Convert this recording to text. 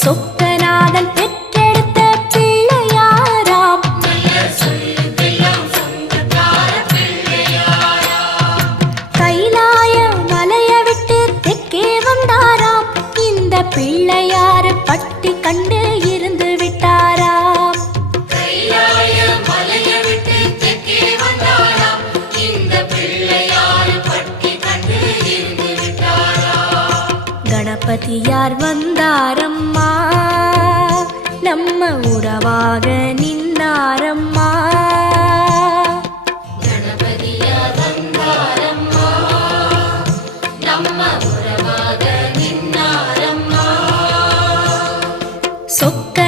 சொக்கநாதன் பெற்றெடுத்த பிள்ளையாராம். கைலாய மலைய விட்டு தெற்கே வந்தாராம். இந்த பிள்ளையாரு பட்டி கண்டு இருந்து விட்டாராம். கணபதியார் வந்தாரம்மா, நம்ம உறவாக நின்னாரம்மா. கணபதியார் வந்தாரம்மா, நம்ம உறவாக நின்னாரம்மா. சொக்க